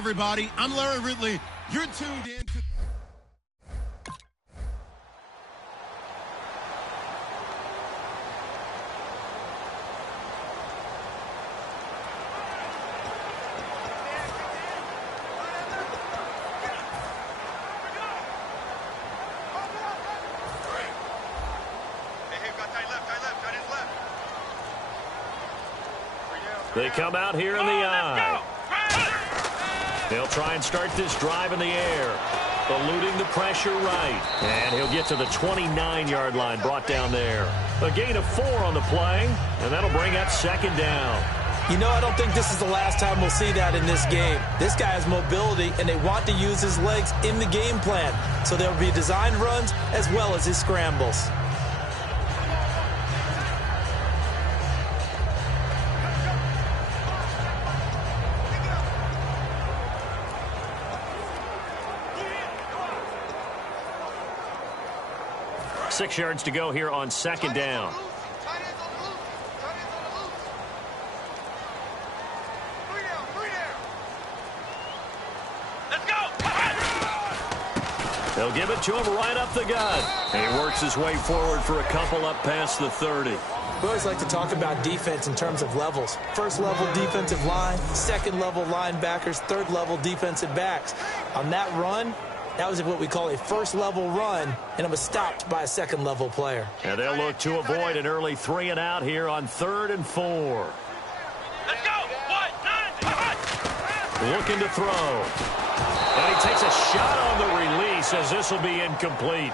everybody. I'm Larry Ridley. You're tuned in to... They come out here in the eye. They'll try and start this drive in the air, eluding the pressure right. And he'll get to the 29-yard line, brought down there. A gain of 4 on the play, and that'll bring up second down. You know, I don't think this is the last time we'll see that in this game. This guy has mobility, and they want to use his legs in the game plan. So there'll be designed runs as well as his scrambles. Six yards to go here on second down. They'll give it to him right up the gut. And he works his way forward for a couple up past the 30. We always like to talk about defense in terms of levels. First level defensive line, second level linebackers, third level defensive backs. On that run, that was what we call a first-level run, and it was stopped by a second-level player. And they'll look to avoid an early 3-and-out here on 3rd and 4. Let's go! 1, 9, looking to throw. And he takes a shot on the release as this will be incomplete.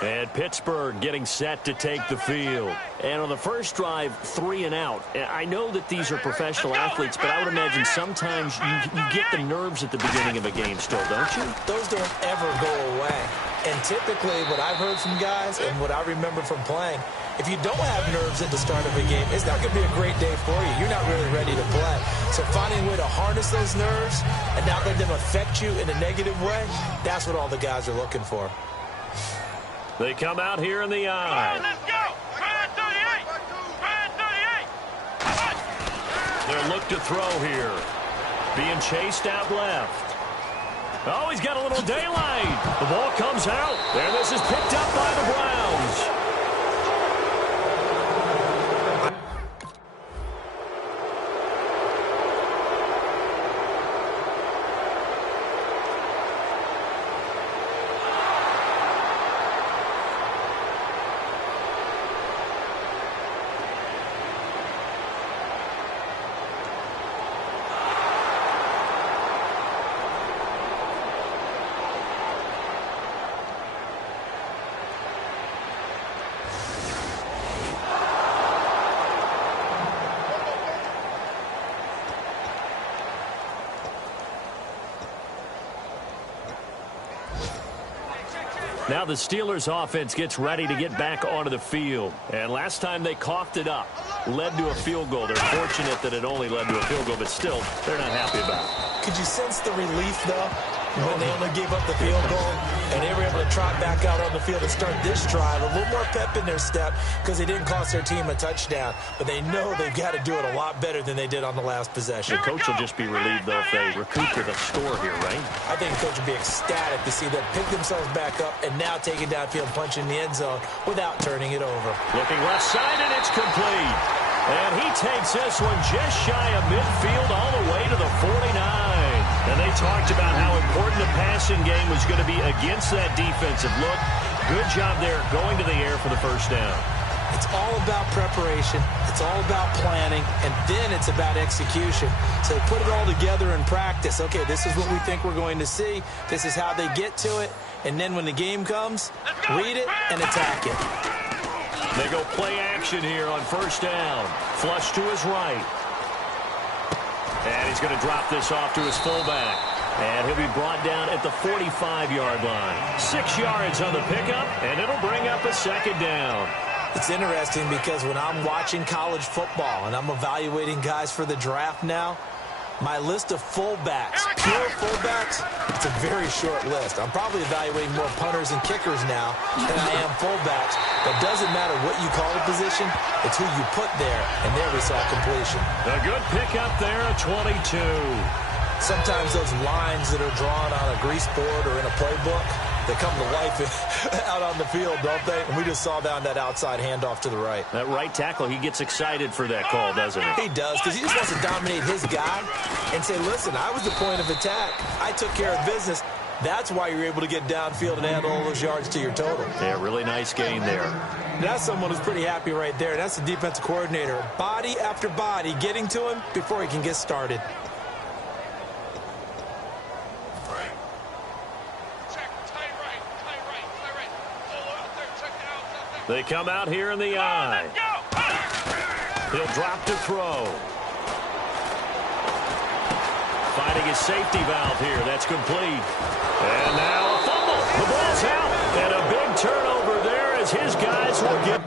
And Pittsburgh getting set to take the field. And on the first drive, 3-and-out. I know that these are professional athletes, but I would imagine sometimes you get the nerves at the beginning of a game still, don't you? Those don't ever go away. And typically what I've heard from guys and what I remember from playing, if you don't have nerves at the start of a game, it's not going to be a great day for you. You're not really ready to play. So finding a way to harness those nerves and not let them affect you in a negative way, that's what all the guys are looking for. They come out here in the eye. let's go! Ryan 38! Ryan 38! They'll look to throw here. Being chased out left. Oh, he's got a little daylight. The ball comes out. And this is picked up by the Browns. Now the Steelers offense gets ready to get back onto the field. And last time they coughed it up, led to a field goal. They're fortunate that it only led to a field goal, but still, they're not happy about it. Could you sense the relief, though, when they only gave up the field goal and they were able to trot back out on the field and start this drive? A little more pep in their step because they didn't cost their team a touchdown, but they know they've got to do it a lot better than they did on the last possession. The coach will just be relieved, though, if they recoup with a score here, right? I think the coach will be ecstatic to see them pick themselves back up and now take it downfield, punch in the end zone without turning it over. Looking left side, and it's complete. And he takes this one just shy of midfield all the way to the 49. And they talked about how important the passing game was going to be against that defensive look. Good job there going to the air for the first down. It's all about preparation. It's all about planning. And then it's about execution. So they put it all together in practice. Okay, this is what we think we're going to see. This is how they get to it. And then when the game comes, read it and attack it. They go play action here on first down. Flush to his right. And he's going to drop this off to his fullback. And he'll be brought down at the 45-yard line. 6 yards on the pickup, and it'll bring up a second down. It's interesting because when I'm watching college football and I'm evaluating guys for the draft now, my list of fullbacks, pure fullbacks, it's a very short list. I'm probably evaluating more punters and kickers now than I am fullbacks. But doesn't matter what you call the position, it's who you put there, and there we saw completion. A good pickup there at 22. Sometimes those lines that are drawn on a grease board or in a playbook, they come to life out on the field, don't they? And we just saw down that outside handoff to the right. That right tackle, he gets excited for that call, doesn't he? He does, because he just wants to dominate his guy and say, listen, I was the point of attack. I took care of business. That's why you're able to get downfield and add all those yards to your total. Yeah, really nice gain there. That's someone who's pretty happy right there. That's the defensive coordinator. Body after body getting to him before he can get started. They come out here in the eye. He'll drop to throw. Finding his safety valve here. That's complete. And now a fumble. The ball's out. And a big turnover there as his guys will get...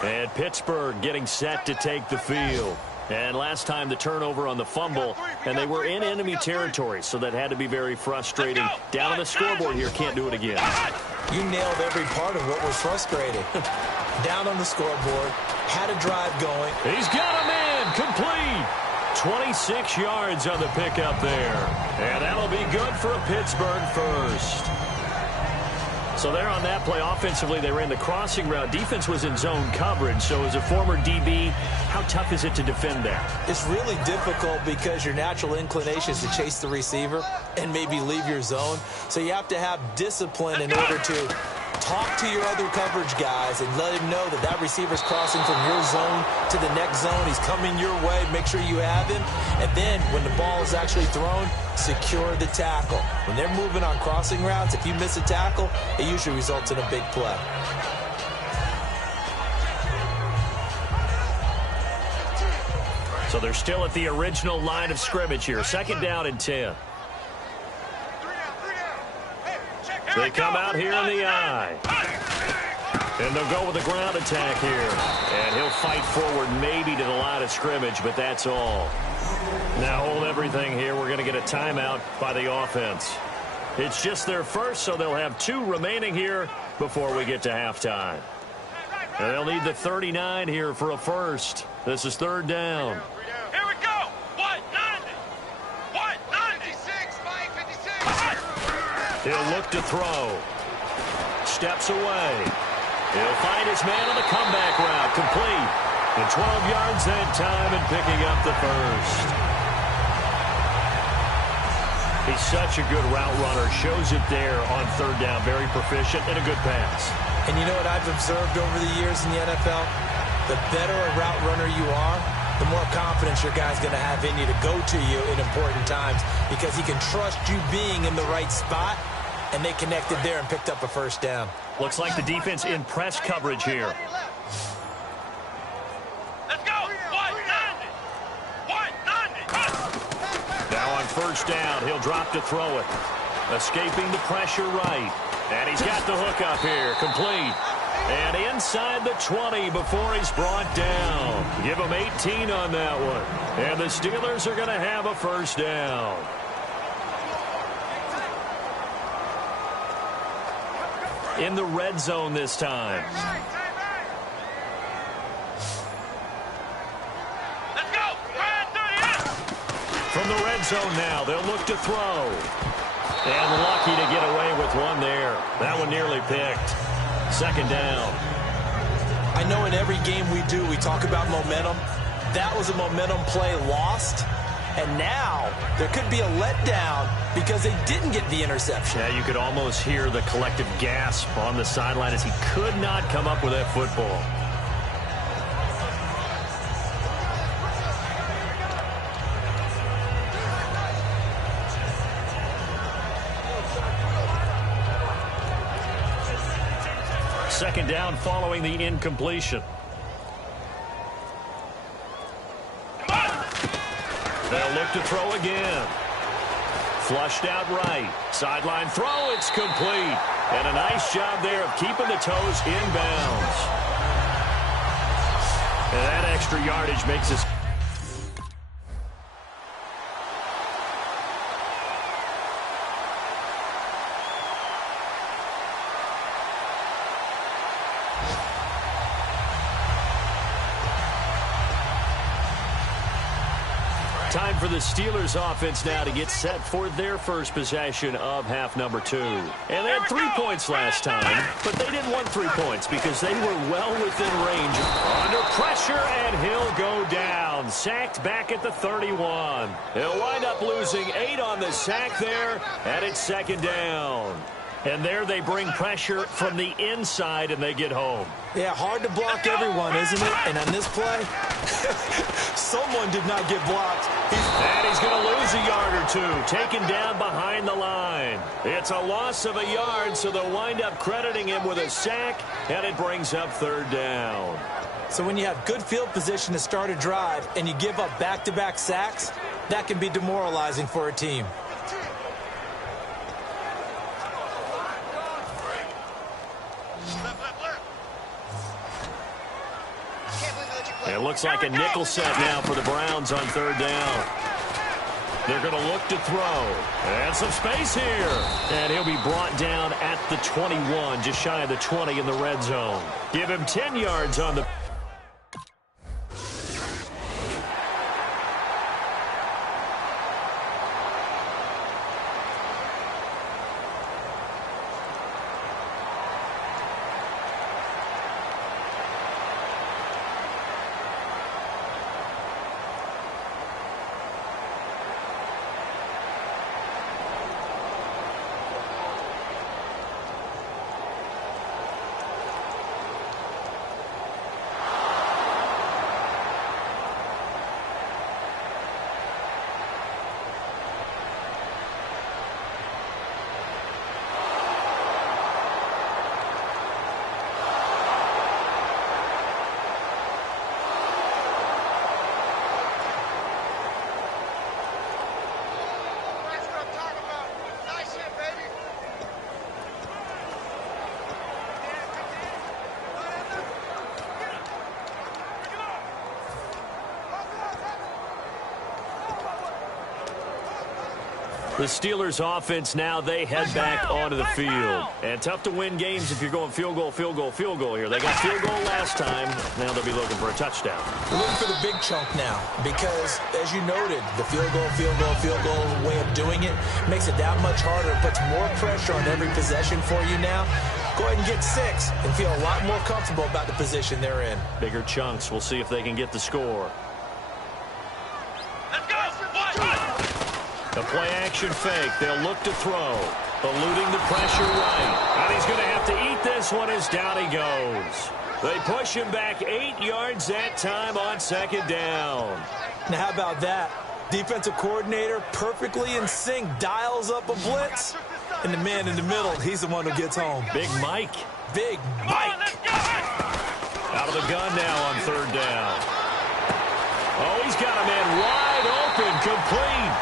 And Pittsburgh getting set to take the field. And last time the turnover on the fumble, and they were in enemy territory, so that had to be very frustrating. Down on the scoreboard here, can't do it again. You nailed every part of what was frustrating. Down on the scoreboard, had a drive going. He's got him in, complete. 26 yards on the pickup there. And that'll be good for a Pittsburgh first. So there on that play, offensively, they ran the crossing route. Defense was in zone coverage. So as a former DB, how tough is it to defend that? It's really difficult because your natural inclination is to chase the receiver and maybe leave your zone. So you have to have discipline in order to talk to your other coverage guys and let him know that that receiver's crossing from your zone to the next zone. He's coming your way. Make sure you have him. And then when the ball is actually thrown, secure the tackle. When they're moving on crossing routes, if you miss a tackle, it usually results in a big play. So they're still at the original line of scrimmage here. Second down and 10. They come out here in the eye. And they'll go with the ground attack here. And he'll fight forward maybe to the line of scrimmage, but that's all. Now hold everything here. We're going to get a timeout by the offense. It's just their first, so they'll have 2 remaining here before we get to halftime. And they'll need the 39 here for a first. This is third down. Here we go. 190. 196. 56. He'll look to throw. Steps away. He'll find his man on the comeback route. Complete. And 12 yards that time and picking up the first. He's such a good route runner. Shows it there on third down. Very proficient and a good pass. And you know what I've observed over the years in the NFL? The better a route runner you are, the more confidence your guy's going to have in you to go to you in important times because he can trust you being in the right spot and they connected there and picked up a first down. Looks like the defense in press coverage here. Let's go. 190. 190. Now on first down, he'll drop to throw it. Escaping the pressure right. And he's got the hook up here. Complete. And inside the 20 before he's brought down. Give him 18 on that one. And the Steelers are going to have a first down. In the red zone this time. Let's go. From the red zone now, they'll look to throw. And lucky to get away with one there. That one nearly picked. Second down. I know in every game we do, we talk about momentum. That was a momentum play lost. And now there could be a letdown because they didn't get the interception. Yeah, you could almost hear the collective gasp on the sideline as he could not come up with that football. Second down following the incompletion. They'll look to throw again. Flushed out right. Sideline throw, it's complete. And a nice job there of keeping the toes inbounds. And that extra yardage makes us... Time for the Steelers offense now to get set for their first possession of half number 2. And they had 3 points last time, but they didn't want 3 points because they were well within range. Under pressure, and he'll go down. Sacked back at the 31. He'll wind up losing 8 on the sack there, and it's second down. And there they bring pressure from the inside, and they get home. Yeah, hard to block everyone, isn't it? And on this play, someone did not get blocked. And he's going to lose a yard or two, taken down behind the line. It's a loss of a yard, so they'll wind up crediting him with a sack, and it brings up third down. So when you have good field position to start a drive and you give up back-to-back sacks, that can be demoralizing for a team. It looks like a nickel set now for the Browns on third down. They're going to look to throw. And some space here. And he'll be brought down at the 21, just shy of the 20 in the red zone. Give him 10 yards on the... The Steelers offense now, they head back onto the field. And tough to win games if you're going field goal, field goal, field goal here. They got field goal last time. Now they'll be looking for a touchdown. We're looking for the big chunk now because, as you noted, the field goal, field goal way of doing it makes it that much harder. It puts more pressure on every possession for you now. Go ahead and get 6 and feel a lot more comfortable about the position they're in. Bigger chunks. We'll see if they can get the score. The play-action fake. They'll look to throw. Eluding the pressure right. And he's going to have to eat this one as down he goes. They push him back 8 yards that time on second down. Now, how about that? Defensive coordinator perfectly in sync, dials up a blitz. And the man in the middle, he's the one who gets home. Big Mike. Big Come on, Mike. let's go! Out of the gun now on third down. Oh, he's got a man wide open, complete.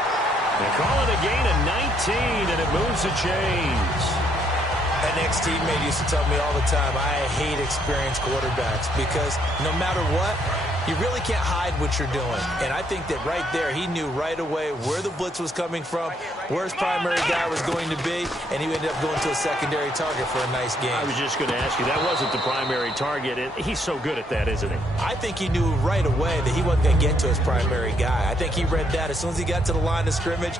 They call it a gain of 19, and it moves the chains. An ex-teammate used to tell me all the time, I hate experienced quarterbacks because no matter what, you really can't hide what you're doing. And I think that right there, he knew right away where the blitz was coming from, where his primary guy was going to be, and he ended up going to a secondary target for a nice game. I was just going to ask you, that wasn't the primary target. He's so good at that, isn't he? I think he knew right away that he wasn't going to get to his primary guy. I think he read that as soon as he got to the line of scrimmage,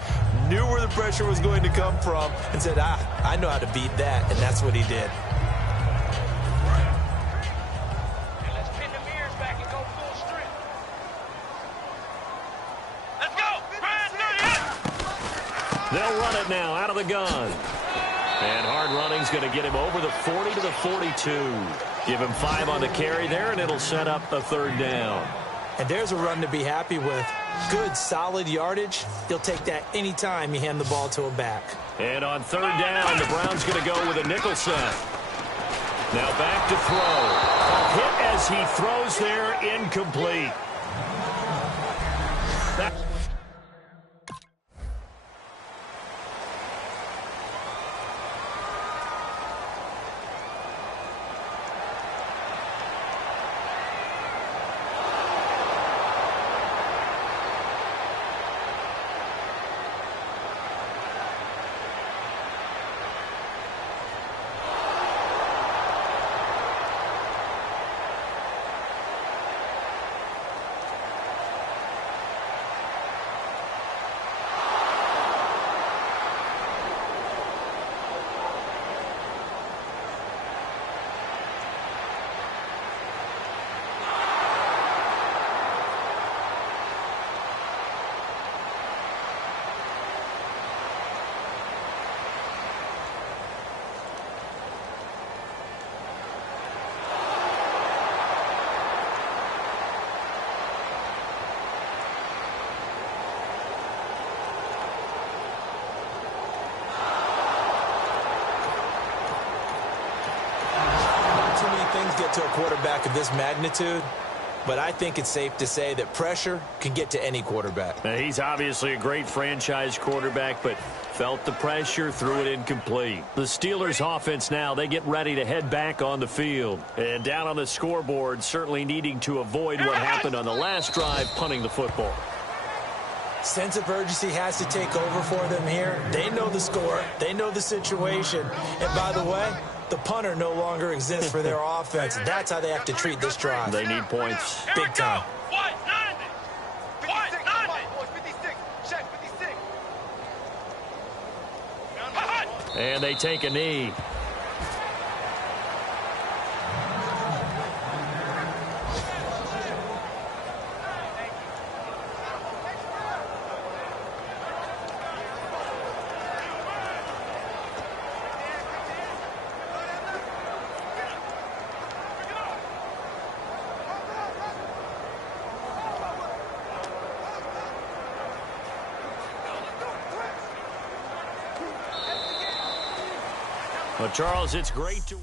knew where the pressure was going to come from, and said, I know how to beat that, and that's what he did. Let's pin the mirrors back and go full strength. Let's go! They'll run it now out of the gun. And hard running's going to get him over the 40 to the 42. Give him 5 on the carry there, and it'll set up a third down. And there's a run to be happy with. Good, solid yardage. He'll take that anytime you hand the ball to a back. And on third down, the Browns going to go with a nickel set. Now back to throw. A hit as he throws there, incomplete. Get to a quarterback of this magnitude, but I think it's safe to say that pressure can get to any quarterback. Now, he's obviously a great franchise quarterback, but felt the pressure, threw it incomplete. The Steelers' offense now, they get ready to head back on the field. And down on the scoreboard, certainly needing to avoid what happened on the last drive, punting the football. Sense of urgency has to take over for them here. They know the score. They know the situation. And by the way, the punter no longer exists for their offense. That's how they have to treat this drive. They need points. Big time. White 90! White 90! And they take a knee. Well, Charles, it's great to...